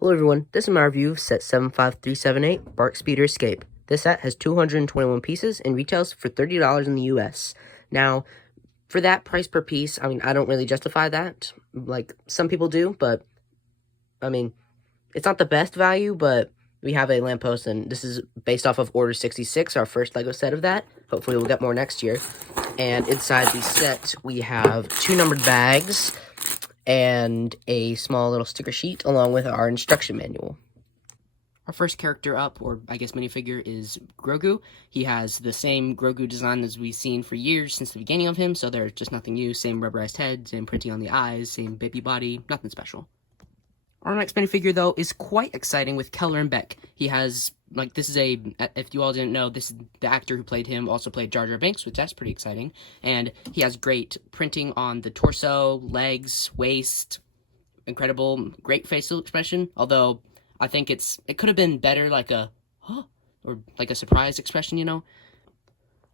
Hello everyone, this is my review of set 75378, Barc Speeder Escape. This set has 221 pieces and retails for $30 in the US. Now, for that price per piece, I don't really justify that, like some people do, but, it's not the best value, but we have a lamppost, and this is based off of Order 66, our first LEGO set of that. Hopefully we'll get more next year. And inside the set, we have 2 numbered bags, and a small little sticker sheet along with our instruction manual. Our first character up, or I guess minifigure, is Grogu. He has the same Grogu design as we've seen for years since the beginning of him, so there's just nothing new. Same rubberized head, same printing on the eyes, same baby body, nothing special. Our next minifigure, though, is quite exciting with Keller and Beck. He has, this is if you all didn't know, this is the actor who played him, also played Jar Jar Binks, which that's pretty exciting. And he has great printing on the torso, legs, waist, incredible, great facial expression, although I think it could have been better, like a, huh, or like a surprise expression, you know?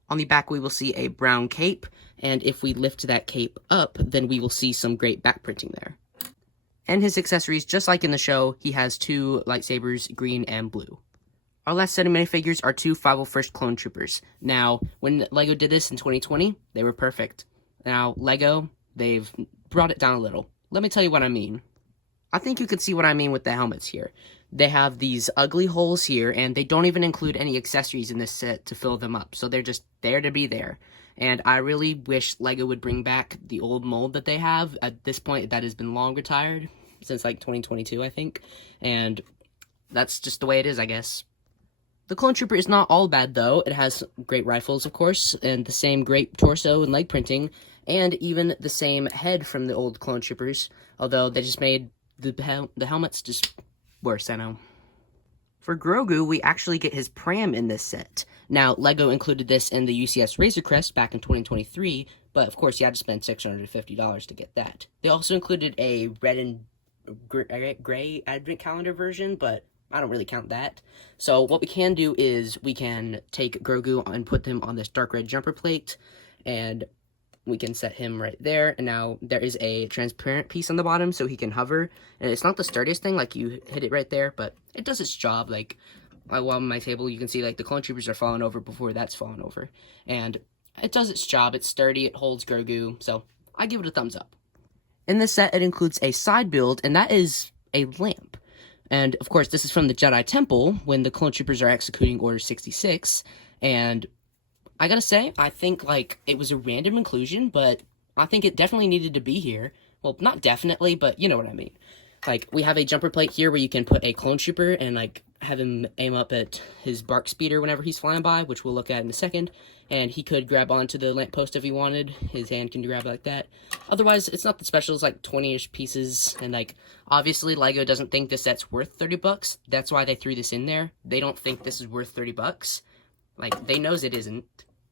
On the back, we will see a brown cape, and if we lift that cape up, then we will see some great back printing there. And his accessories, just like in the show, he has 2 lightsabers, green and blue. Our last set of minifigures are 2 501st Clone Troopers. Now, when LEGO did this in 2020, they were perfect. Now, LEGO, they've brought it down a little. Let me tell you what I mean. I think you can see what I mean with the helmets here. They have these ugly holes here, and they don't even include any accessories in this set to fill them up. So they're just there to be there. And I really wish LEGO would bring back the old mold that they have. At this point, that has been long retired, since 2022, I think. And that's just the way it is, I guess. The Clone Trooper is not all bad, though. It has great rifles, of course, and the same great torso and leg printing, and even the same head from the old Clone Troopers, although they just made the helmets just worse, I know. For Grogu, we actually get his pram in this set. Now, LEGO included this in the UCS Razor Crest back in 2023, but of course you had to spend $650 to get that. They also included a red and gray advent calendar version, but I don't really count that. So what we can do is we can take Grogu and put him on this dark red jumper plate, and we can set him right there. And now there is a transparent piece on the bottom so he can hover. And it's not the sturdiest thing, like you hit it right there, but it does its job. Like while on my table, you can see like the Clone Troopers are falling over before that's fallen over. And it does its job. It's sturdy. It holds Grogu. So I give it a thumbs up. In this set, it includes a side build, and that is a lamp. And of course, this is from the Jedi Temple when the Clone Troopers are executing Order 66. And I gotta say, I think, it was a random inclusion, but I think it definitely needed to be here. Well, not definitely, but you know what I mean. We have a jumper plate here where you can put a Clone Trooper and, have him aim up at his Barc Speeder whenever he's flying by, which we'll look at in a second. And he could grab onto the lamppost if he wanted. His hand can grab like that. Otherwise, it's not that special. It's 20-ish pieces. And, obviously, LEGO doesn't think this set's worth $30. That's why they threw this in there. They don't think this is worth $30. They knows it isn't.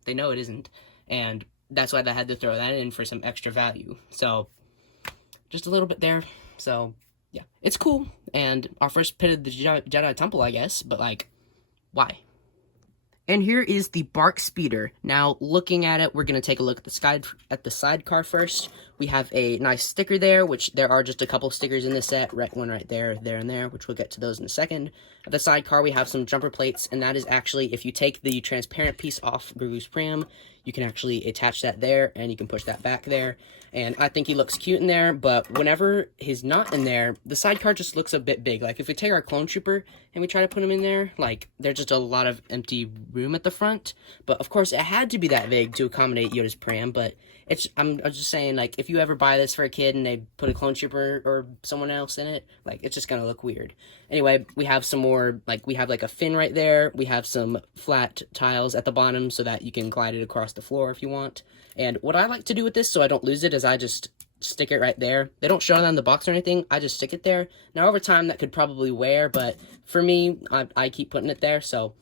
They know it isn't. And that's why they had to throw that in for some extra value. So, just a little bit there. So, yeah. It's cool. And our first pit of the Jedi Temple, I guess. But, why? And here is the Barc Speeder. Now, looking at it, we're going to take a look at the sidecar first. We have a nice sticker there, which there are just a couple stickers in this set. One right there, there, and there, which we'll get to those in a second. At the sidecar, we have some jumper plates, and that is actually, if you take the transparent piece off Grogu's pram, you can actually attach that there, and you can push that back there. And I think he looks cute in there, but whenever he's not in there, the sidecar just looks a bit big. If we take our Clone Trooper and we try to put him in there, there's just a lot of empty room at the front. But, of course, it had to be that big to accommodate Yoda's pram, but I'm just saying, if you ever buy this for a kid and they put a Clone Trooper or someone else in it, it's just gonna look weird. Anyway, we have some more, we have, a fin right there. We have some flat tiles at the bottom so that you can glide it across the floor if you want. And what I like to do with this so I don't lose it is I just stick it right there. They don't show it on the box or anything. I just stick it there. Now, over time, that could probably wear, but for me, I keep putting it there, so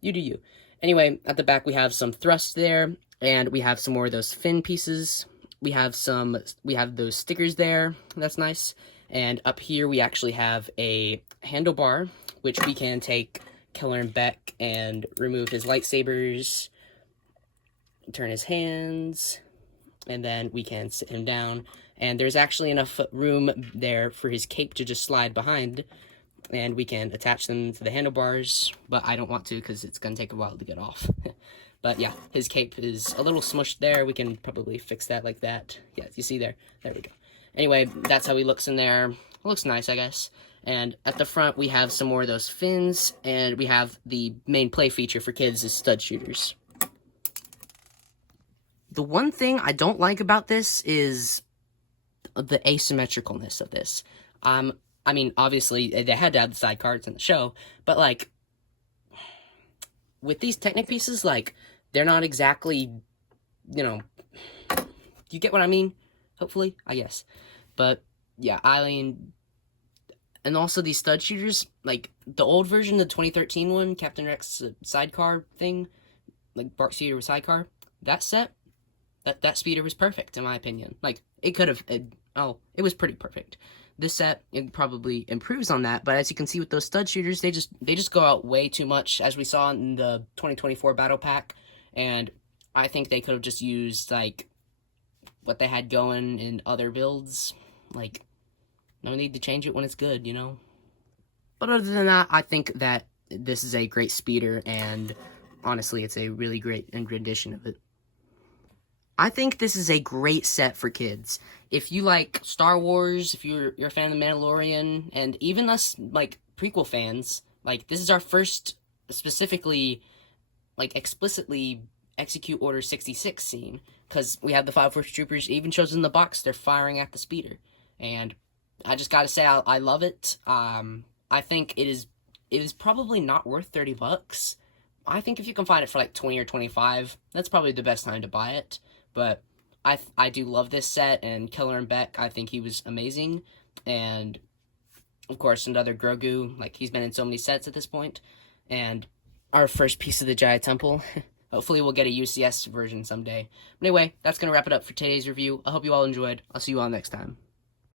you do you. Anyway, at the back, we have some thrust there, and we have some more of those fin pieces. We have those stickers there. That's nice. And up here, we actually have a handlebar, which we can take Keller and Beck and remove his lightsabers, turn his hands, and then we can sit him down. And there's actually enough room there for his cape to just slide behind. and we can attach them to the handlebars, but I don't want to because it's going to take a while to get off. But yeah, his cape is a little smushed there. We can probably fix that like that. Yeah, you see there? There we go. Anyway, that's how he looks in there. Looks nice, I guess. And at the front, we have some more of those fins, and we have the main play feature for kids is stud shooters. The one thing I don't like about this is the asymmetricalness of this. I mean, obviously, they had to have the side cards in the show, but, like, with these Technic pieces, like, they're not exactly, you know, you get what I mean? Hopefully, I guess. But, yeah, I mean, and also these stud shooters, like, the old version, the 2013 one, Captain Rex sidecar thing, like, Barc speeder with sidecar, that set, that speeder was perfect, in my opinion. Like, it could have, it was pretty perfect. This set, it probably improves on that, but as you can see with those stud shooters, they just go out way too much, as we saw in the 2024 Battle Pack, and I think they could have just used, like, what they had going in other builds. Like, no need to change it when it's good, you know? But other than that, I think that this is a great speeder, and honestly, it's a really great rendition of it. I think this is a great set for kids. If you like Star Wars, if you're a fan of The Mandalorian, and even us, like, prequel fans, like, this is our first specifically, like, explicitly execute Order 66 scene, because we have the 5 Force Troopers, even shows in the box, they're firing at the speeder, and I just gotta say, I love it. I think it is probably not worth $30. I think if you can find it for, like, 20 or 25, that's probably the best time to buy it. But I do love this set, and Keller and Beck, I think he was amazing. And, of course, another Grogu, like, he's been in so many sets at this point. And our first piece of the Jedi Temple. Hopefully we'll get a UCS version someday. But anyway, that's going to wrap it up for today's review. I hope you all enjoyed. I'll see you all next time.